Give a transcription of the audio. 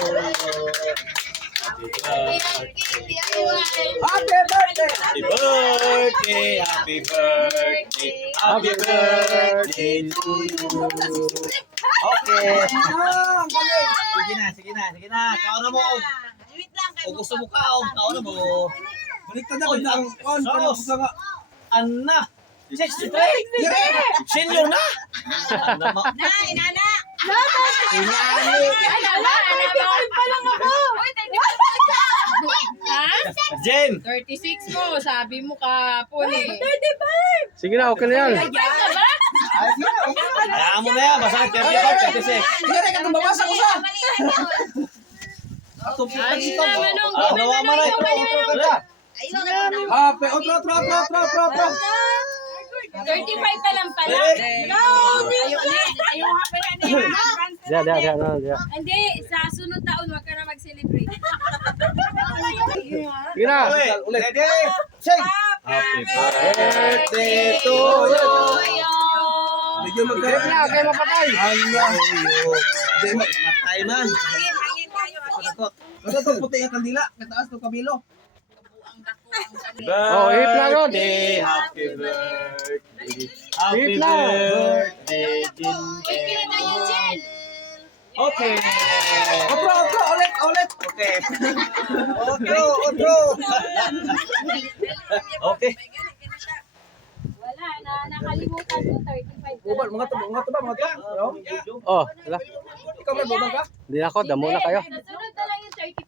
Happy birthday, happy birthday, happy birthday to you. Okay. Sige na. Kaon na mo. Kung gusto mo kaon na mo. Baliktad na ang on. Anna. 63. Senior na. Inana. Jen. 36 mo, sabi mo ka po eh. Sige na, okay na yan. Hayaan mo na yan. Basta 35, 36. Hindi ka tumabasa ko sa. Nawa mo na. Happy, otro. 35 pa lang pala. Ayaw pa yan eh. Diyan. Hindi, sa sunod taon, wag ka na mag-celebrate. Sige na. Ulit. Sing. Happy birthday to you. Medyo magkaroon Sige na, kayo mapatay. Matay man. Basta ito puti ang kandila. Kataas ito kabilo. hit na ron. Happy birthday. Happy Hit na. birthday, Jen. Okay. Otro. Ulit. Okay. Otro. Okay. Wala na, nakalimutan ko 35 Ubal, mga tuba. Oh, wala. Ikaw may bubang ka? Hindi na ako, damo na kayo. Sa sunod na lang yung 35.